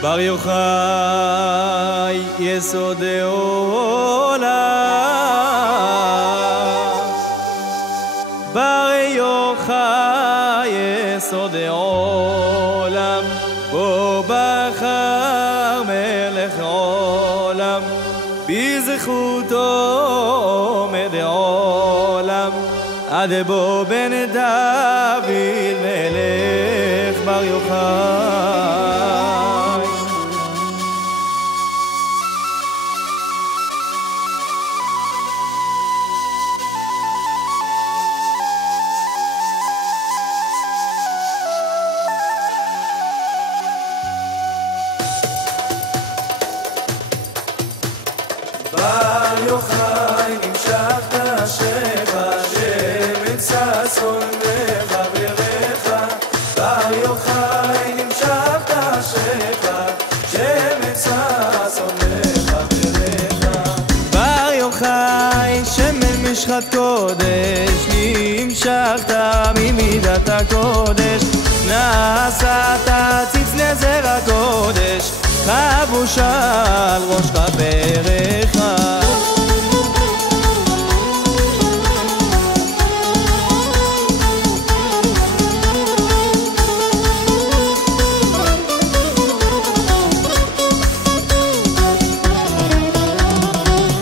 בר יוחאי יסוד העולם, בר יוחאי יסוד העולם, בו בחר מלך העולם, בזכותו עומד העולם, עד בו בן דוד מלך בר יוחאי. בר יוחאי נמשכת אשריך, שמן ששון וחבריך. בר יוחאי נמשכת אשריך, שמן ששון וחבריך. בר יוחאי שמן משחת קודש, נמשכת ממידת הקודש, נשאת ציץ נזר הקודש, חבוש על ראש חבריך.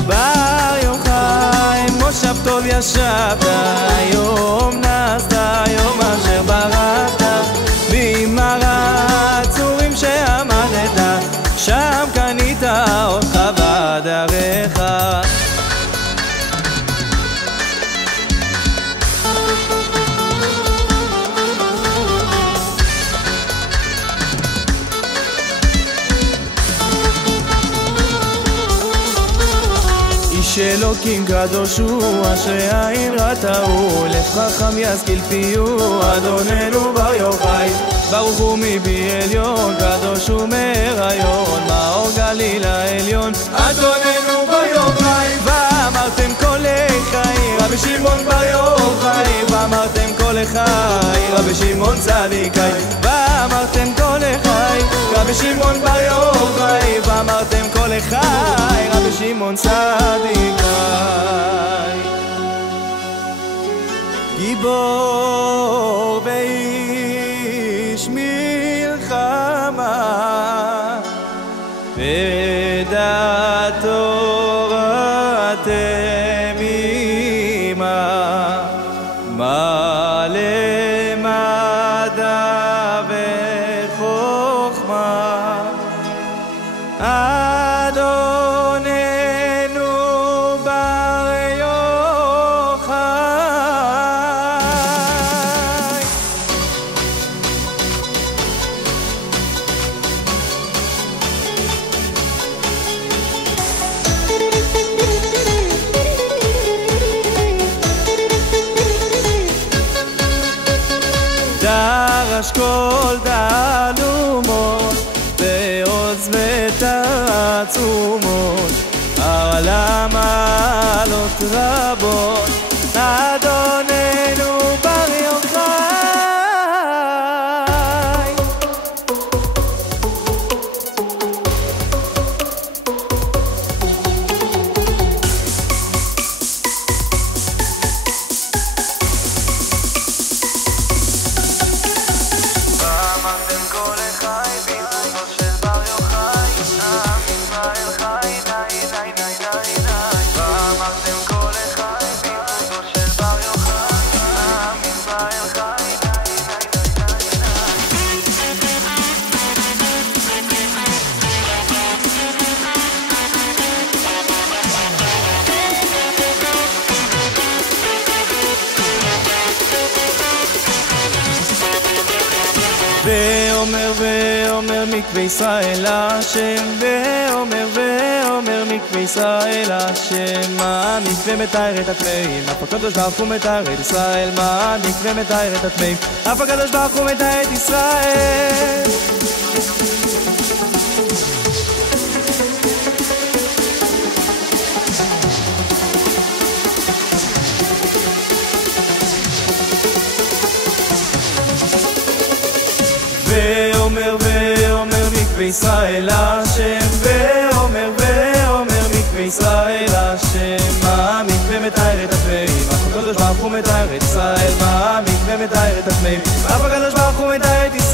בר יוחאי מושב טוב ישבת, יום נסת יום אשר בראת, במראה צורים שעמדת, שם קנית אותך בדרך. איש אלוקים קדוש הוא, אשרי עין ראתהו, לב חכם ישכיל פיהו, אדוננו בר יוחאי, ברוך הוא מפי עליון, קדוש הוא מהיריון, מאור גליל העליון, אדוננו בר יוחאי. ואמרתם כל אחי רבי שמעון בר יוחאי, ואמרתם כל אחי רבי שמעון צדיקאי, ואמרתם כל אחי רבי שמעון בר יוחאי, ואמרתם כל אחי רבי שמעון צדיקאי. גיבור ואיש מלחמה, ודעת תורה תמימה, מלא מדע וחוכמה, אדוננו בר יוחאי. דרש כל תעלומות, ועוז ותעצומות, העולם מעלות רבות, אדוננו בר יוחאי. ואמרתם כל אחי בזכותו של בר יוחאי, עם ישראל חי, די די די די די. ואמרתם כל אחי בזכותו של בר יוחאי, עם ישראל חי, די די די די ואומר ואומר מקווה ישראל השם, ואומר ואומר מקווה ישראל השם, מה מקווה מתאר את הטמאים, אף הקדוש ברוך הוא מתאר את ישראל, מה מקווה מתאר את הטמאים, אף הקדוש ברוך הוא מתאר את ישראל. ואומר מקווה ישראל השם, ואומר מקווה ישראל השם. המקווה מתאר את הטמאים, אף הקדוש ברוך הוא מתאר את ישראל. המקווה מתאר את הטמאים, אף הקדוש ברוך הוא מתאר את ישראל.